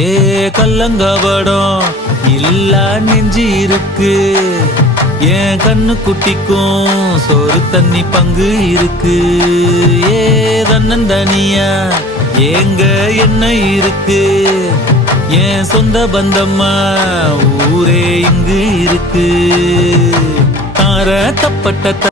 ஏ கல்லங்கபடம் இல்லா நெஞ்சு இருக்கு. என் கண்ணு குட்டிக்கும் சோறு தண்ணி பங்கு இருக்கு. ஏ தன்னந்தனியா ஏங்க என்ன இருக்கு. என் சொந்த பந்தம்மா ஊரே இங்கு இருக்கு. தார தப்பட்ட